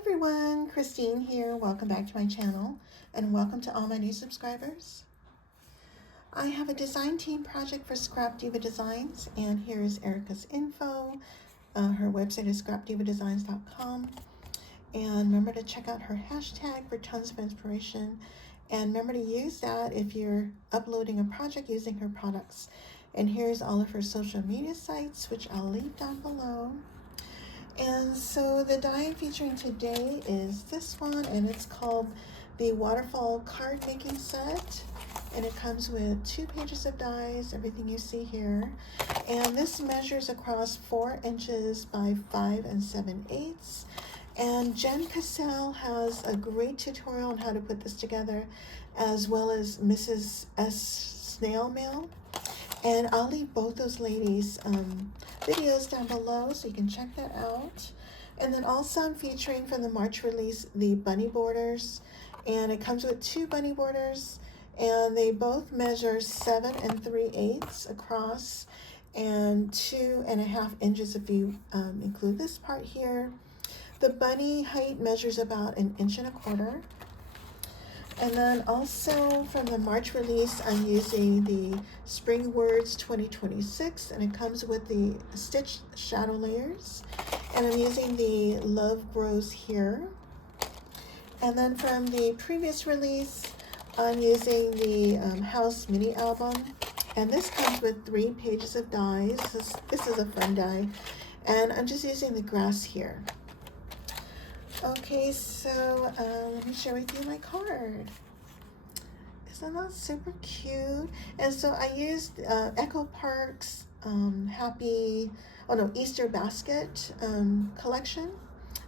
everyone, Christine here. Welcome back to my channel and welcome to all my new subscribers. I have a design team project for Scrap Diva Designs, and here is Erica's info. Her website is scrapdivadesigns.com, and remember to check out her hashtag for tons of inspiration, and remember to use that if you're uploading a project using her products. And here's all of her social media sites, which I'll leave down below. And so the die I'm featuring today is this one, and it's called the Waterfall Card Making Set. And it comes with 2 pages of dies, everything you see here. And this measures across 4 inches by 5 7/8. And Jenn Cascell has a great tutorial on how to put this together, as well as Mrs. S. Snailmail. And I'll leave both those ladies' videos down below so you can check that out. And then also I'm featuring from the March release the bunny borders, and it comes with 2 bunny borders, and they both measure 7 3/8 across and 2.5 inches if you include this part here. The bunny height measures about 1.25 inches. And then also from the March release, I'm using the Spring Words 2026, and it comes with the stitched shadow layers. And I'm using the Love Grows here. And then from the previous release, I'm using the House Mini Album. And this comes with 3 pages of dies. This is a fun die. And I'm just using the grass here. Okay, so let me share with you my card. Isn't that super cute? And so I used Echo Park's Easter Basket collection.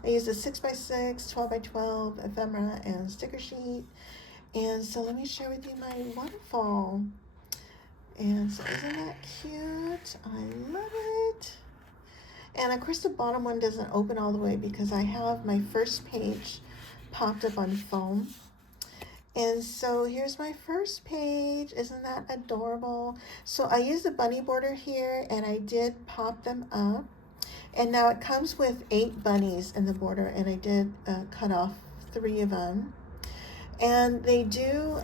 I used a 6x6, 12x12 ephemera and sticker sheet. And so let me share with you my waterfall. And so isn't that cute? I love it. And of course the bottom one doesn't open all the way because I have my first page popped up on foam. And so here's my first page. Isn't that adorable? So I used the bunny border here, and I did pop them up. And now it comes with 8 bunnies in the border, and I did cut off 3 of them. And they do,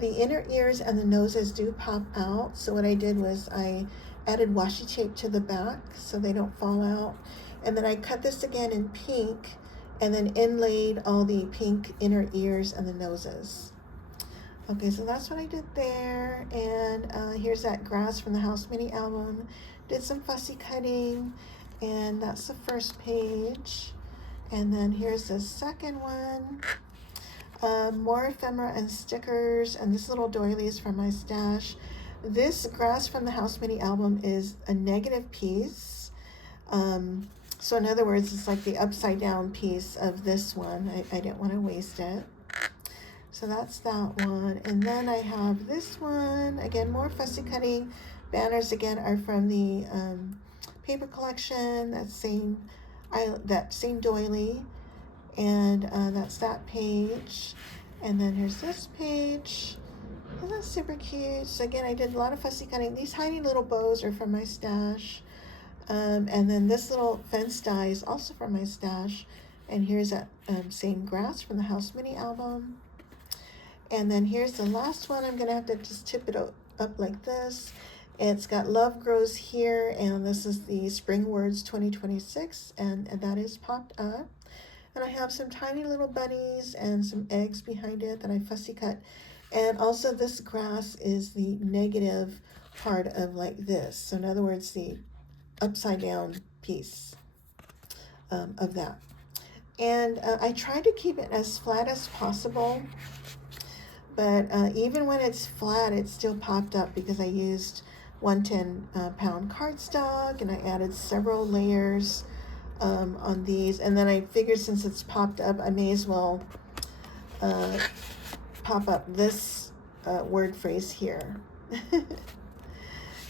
the inner ears and the noses do pop out. So what I did was I added washi tape to the back so they don't fall out. And then I cut this again in pink and then inlaid all the pink inner ears and the noses. Okay, so that's what I did there. And here's that grass from the House Mini Album. Did some fussy cutting, and that's the first page. And then here's the second one. More ephemera and stickers, and this little doily is from my stash. This grass from the House Mini Album is a negative piece. So in other words, it's like the upside down piece of this one. I didn't want to waste it. So that's that one. And then I have this one. Again, more fussy cutting. Banners again are from the paper collection. That same doily. And that's that page. And then here's this page. Isn't that super cute? So again, I did a lot of fussy cutting. These tiny little bows are from my stash. And then this little fence die is also from my stash. And here's that same grass from the House Mini Album. And then here's the last one. I'm going to have to just tip it up like this. It's got Love Grows here, and this is the Spring Words 2026, and that is popped up. And I have some tiny little bunnies and some eggs behind it that I fussy cut. And also this grass is the negative part of like this. So in other words, the upside down piece of that. And I tried to keep it as flat as possible, but even when it's flat, it still popped up because I used 110-pound cardstock, and I added several layers on these. And then I figured since it's popped up, I may as well pop up this word phrase here.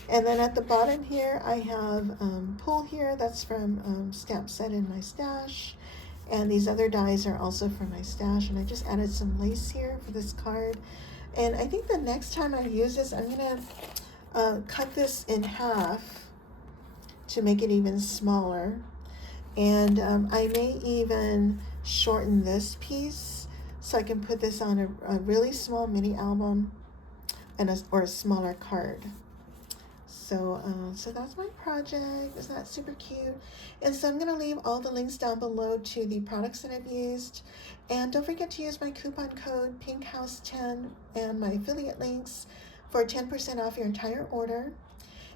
And then at the bottom here, I have Pull here. That's from Stamp Set in my stash. And these other dies are also from my stash. And I just added some lace here for this card. And I think the next time I use this, I'm going to cut this in half to make it even smaller. And I may even shorten this piece so I can put this on a really small mini album and or a smaller card. So, so that's my project. Isn't that super cute? And so I'm going to leave all the links down below to the products that I've used. And don't forget to use my coupon code PINKHOUSE10 and my affiliate links for 10% off your entire order.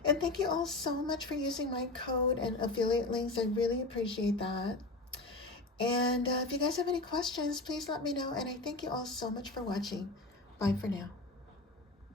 And thank you all so much for using my code and affiliate links. I really appreciate that. And if you guys have any questions, please let me know. And I thank you all so much for watching. Bye for now.